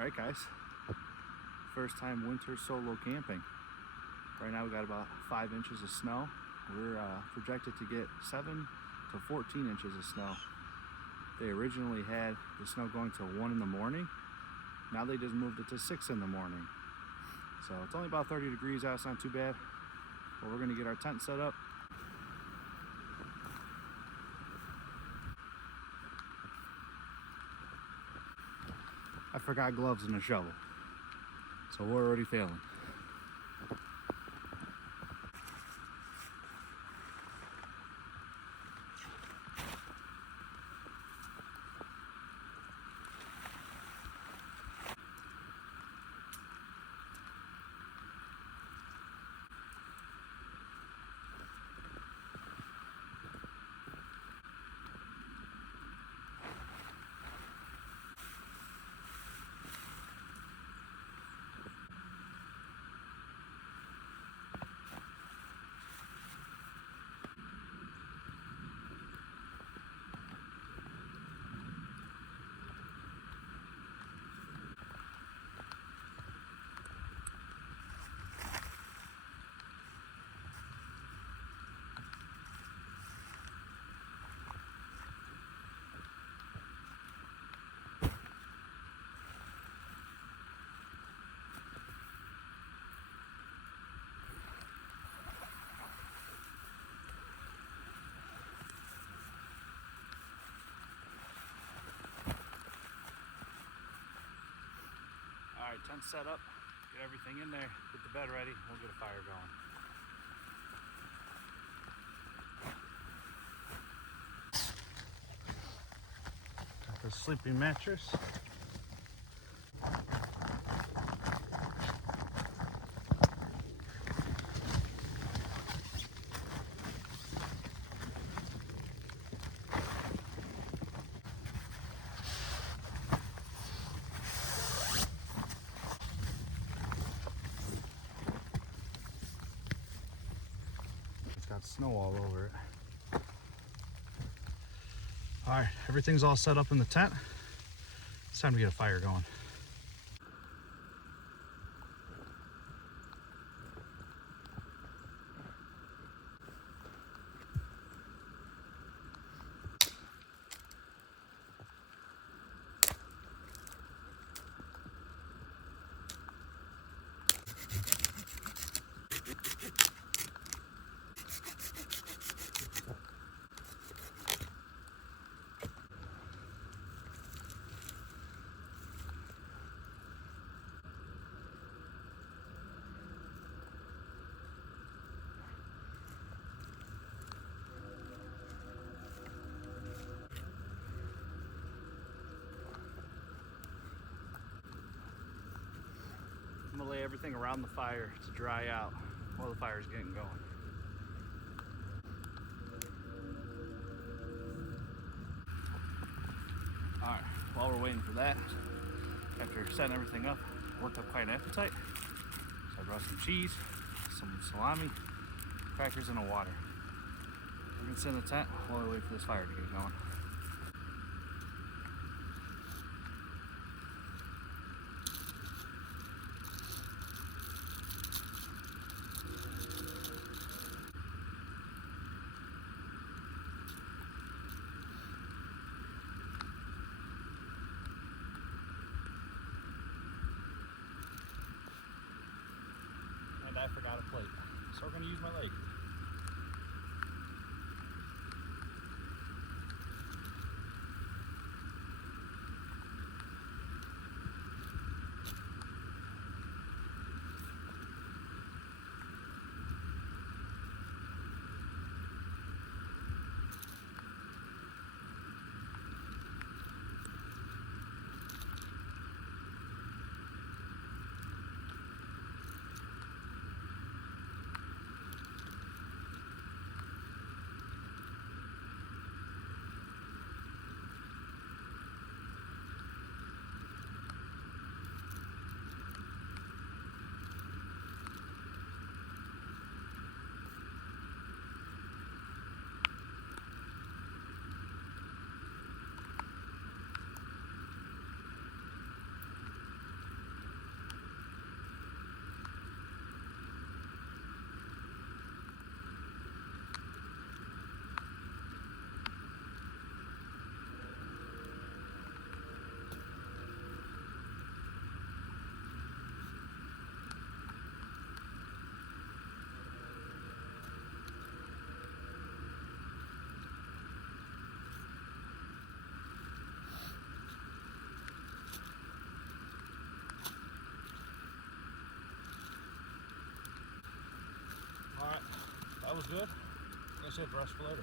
Alright guys, first time winter solo camping. Right now we got about 5 inches of snow. We're projected to get 7 to 14 inches of snow. They originally had the snow going till 1 in the morning. Now they just moved it to 6 in the morning. So it's only about 30 degrees out, it's not too bad. But we're gonna get our tent set up. I forgot gloves and a shovel, so we're already failing. All right, tent set up, get everything in there, get the bed ready, we'll get a fire going. Got the sleeping mattress. Got snow all over it. All right, everything's all set up in the tent. It's time to get a fire going. I'm gonna lay everything around the fire to dry out while the fire's getting going. All right, while we're waiting for that, after setting everything up, worked up quite an appetite. So I brought some cheese, some salami, crackers, and a water. We're gonna sit in the tent while we wait for this fire to get going. And I forgot a plate, so we're gonna use my leg. Smells good. Let's hit rest for later.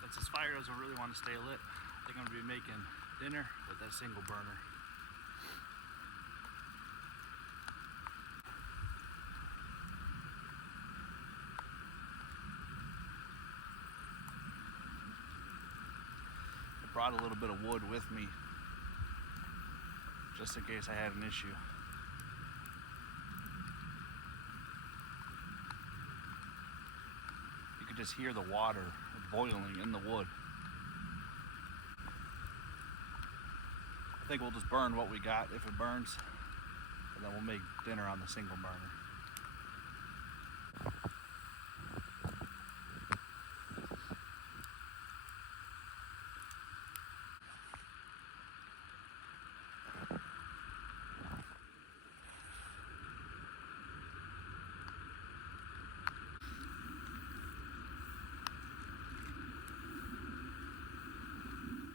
Since this fire doesn't really want to stay lit, I think I'm going to be making dinner with that single burner. I brought a little bit of wood with me just in case I had an issue. You could just hear the water boiling in the wood. I think we'll just burn what we got if it burns, and then we'll make dinner on the single burner.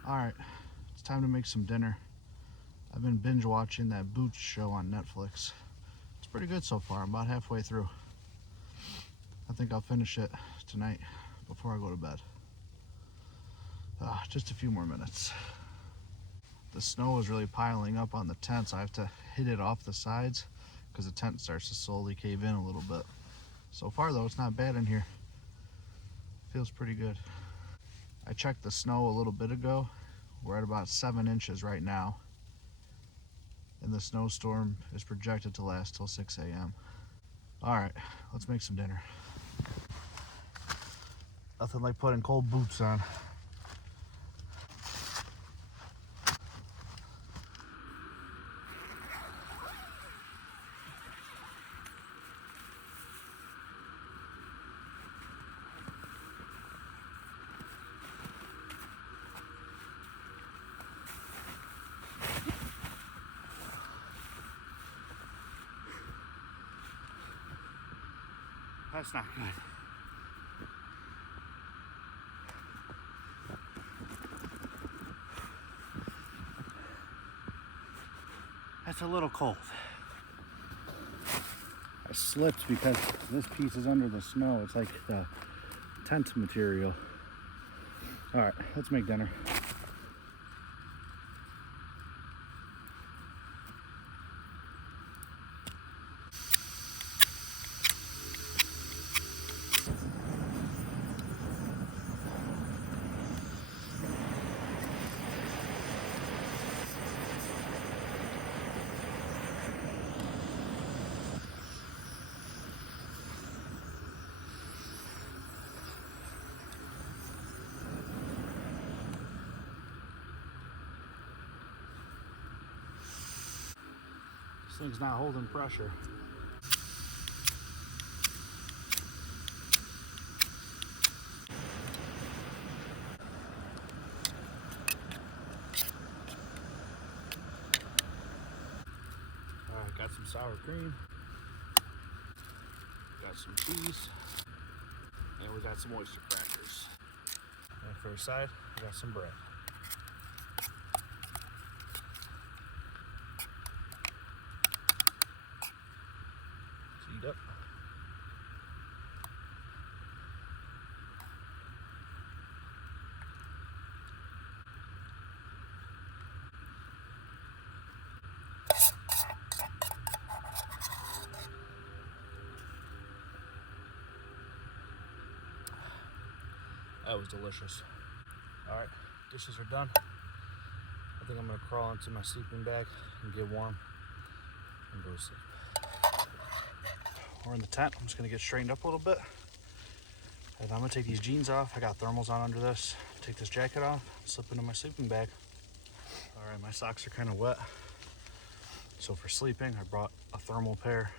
All right, it's time to make some dinner. I've been binge watching that Boots show on Netflix. It's pretty good so far. I'm about halfway through. I think I'll finish it tonight before I go to bed. Just a few more minutes. The snow is really piling up on the tent, so I have to hit it off the sides because the tent starts to slowly cave in a little bit. So far though, it's not bad in here. Feels pretty good. I checked the snow a little bit ago. We're at about 7 inches right now. And the snowstorm is projected to last till 6 a.m. All right, let's make some dinner. Nothing like putting cold boots on. That's not good. That's a little cold. I slipped because this piece is under the snow. It's like the tent material. All right, let's make dinner. This thing's not holding pressure. All right, got some sour cream, got some cheese, and we got some oyster crackers. And for a side, we got some bread. Heat up. That was delicious. All right, dishes are done. I think I'm gonna crawl into my sleeping bag and get warm and go to sleep. We're in the tent. I'm just gonna get straightened up a little bit. And I'm gonna take these jeans off. I got thermals on under this. Take this jacket off, slip into my sleeping bag. All right, my socks are kind of wet. So for sleeping, I brought a thermal pair,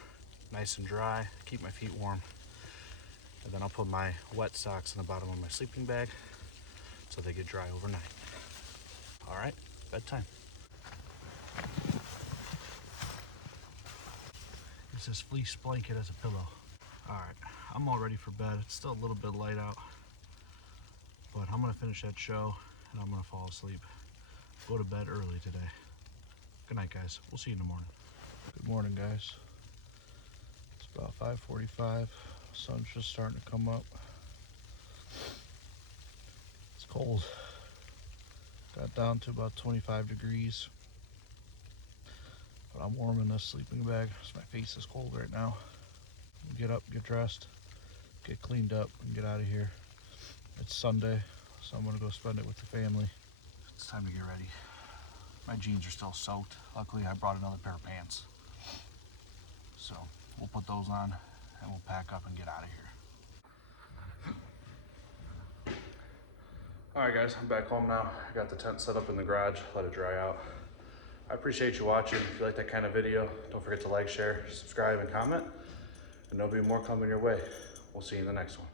nice and dry, keep my feet warm. And then I'll put my wet socks in the bottom of my sleeping bag so they get dry overnight. All right, bedtime. Use this fleece blanket as a pillow. All right, I'm all ready for bed. It's still a little bit light out, but I'm gonna finish that show and I'm gonna fall asleep. Go to bed early today. Good night, guys. We'll see you in the morning. Good morning, guys. It's about 5:45. Sun's just starting to come up. It's cold. Got down to about 25 degrees. But I'm warm in this sleeping bag, so my face is cold right now. Get up, get dressed, get cleaned up, and get out of here. It's Sunday, so I'm gonna go spend it with the family. It's time to get ready. My jeans are still soaked. Luckily, I brought another pair of pants. So we'll put those on and we'll pack up and get out of here. All right, guys, I'm back home now. I got the tent set up in the garage, let it dry out. I appreciate you watching. If you like that kind of video, don't forget to like, share, subscribe, and comment. And there'll be more coming your way. We'll see you in the next one.